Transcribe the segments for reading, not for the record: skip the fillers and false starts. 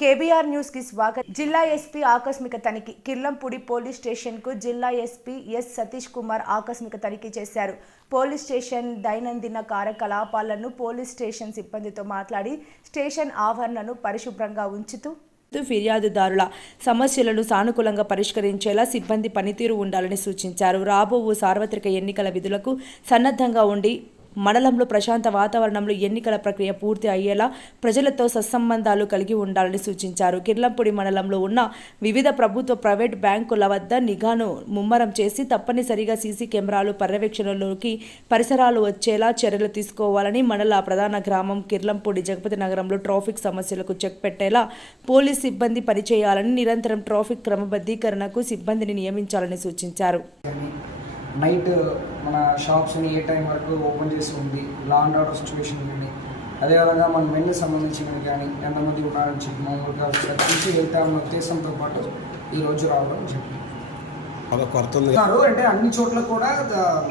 KBR news కి స్వాగతం. జిల్లా ఎస్పీ ఆకస్మిక తనిఖీ. కిర్లంపూడి పోలీస్ స్టేషన్ కు జిల్లా ఎస్పీ ఎస్ సతీష్ కుమార్ ఆకస్మిక తనిఖీ చేశారు. పోలీస్ స్టేషన్ దైనందిన కార్యకలాపాలను పోలీస్ స్టేషన్ సిబ్బందితో మాట్లాడి స్టేషన్ ఆవరణను పరిశుభ్రంగా ఉంచుతూ ఫిర్యాదుదారుల సమస్యలను సానుకూలంగా పరిష్కరించేలా సిబ్బంది పనితీరు ఉండాలని సూచించారు. రాబోవు సార్వత్రిక ఎన్నికల విధులకు సన్నద్ధంగా ఉండి మండలంలో ప్రశాంత వాతావరణంలో ఎన్నికల ప్రక్రియ పూర్తి అయ్యేలా ప్రజలతో సత్సంబంధాలు కలిగి ఉండాలని సూచించారు. కిర్లంపూడి మండలంలో ఉన్న వివిధ ప్రభుత్వ ప్రైవేట్ బ్యాంకుల వద్ద నిఘాను ముమ్మరం చేసి తప్పనిసరిగా సీసీ కెమెరాలు పర్యవేక్షణలోకి పరిసరాలు వచ్చేలా చర్యలు తీసుకోవాలని, మండల ప్రధాన గ్రామం కిర్లంపూడి జగపతి నగరంలో ట్రాఫిక్ సమస్యలకు చెక్ పెట్టేలా పోలీస్ సిబ్బంది పనిచేయాలని, నిరంతరం ట్రాఫిక్ క్రమబద్ధీకరణకు సిబ్బందిని నియమించాలని సూచించారు. నైట్ మన షాప్స్ని ఏ టైం వరకు ఓపెన్ చేసి ఉంది, లా అండ్ ఆర్డర్ సిచ్యువేషన్ కానీ, అదేవిధంగా మన మెన్కి సంబంధించినవి కానీ ఎంతమంది ఉన్నారని చెప్పి మామూలుగా చూసి వెళ్తామన్న ఉద్దేశంతో పాటు ఈరోజు రావడం చెప్పింది. అంటే అన్ని చోట్ల కూడా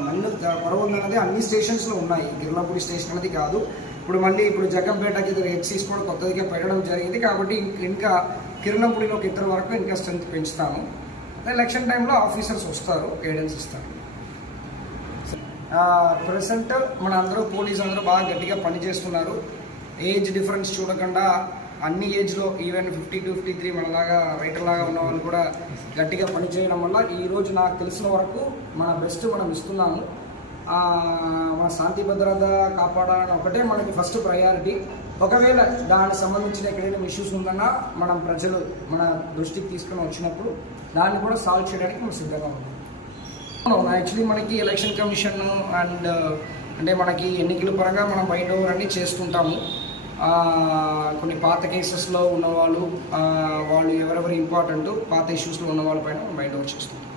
మెన్ను పడవ అనేది అన్ని స్టేషన్స్లో ఉన్నాయి. కిర్లంపూడి స్టేషన్ అనేది కాదు. ఇప్పుడు జగ్గంపేటకి హెచ్సీస్ కూడా కొత్తదిగా పెట్టడం జరిగింది. కాబట్టి ఇంకా కిర్లంపూడిలో ఒక ఇద్దరు వరకు ఇంకా స్ట్రెంత్ పెంచుతాము. ఎలక్షన్ టైంలో ఆఫీసర్స్ వస్తారు, గైడెన్స్ ఇస్తారు. ప్రెసెంట్ మన అందరూ పోలీసు అందరూ బాగా గట్టిగా పనిచేస్తున్నారు. ఏజ్ డిఫరెన్స్ చూడకుండా అన్ని ఏజ్లో ఈవెన్ 50 to 53 మనలాగా రైటర్లాగా ఉన్న వాళ్ళు కూడా గట్టిగా పనిచేయడం వల్ల ఈరోజు నాకు తెలిసిన వరకు మన బెస్ట్ మనం ఇస్తున్నాము. మన శాంతి భద్రత కాపాడాలని ఒకటే మనకి ఫస్ట్ ప్రయారిటీ. ఒకవేళ దానికి సంబంధించిన ఎక్కడైనా ఇష్యూస్ ఉందన్నా మనం ప్రజలు మన దృష్టికి తీసుకొని వచ్చినప్పుడు దాన్ని కూడా సాల్వ్ చేయడానికి మనం సిద్ధంగా ఉన్నాం. యాక్చువల్లీ మనకి ఎలక్షన్ కమిషన్ అండ్ అంటే మనకి ఎన్నికల పరంగా మనం బైండ్ ఓవర్ అన్ని చేస్తుంటాము. కొన్ని పాత కేసెస్లో ఉన్నవాళ్ళు వాళ్ళు ఎవరెవరు ఇంపార్టెంట్ పాత ఇష్యూస్లో ఉన్న వాళ్ళపైన బైండ్ ఓవర్ చేస్తుంటాం.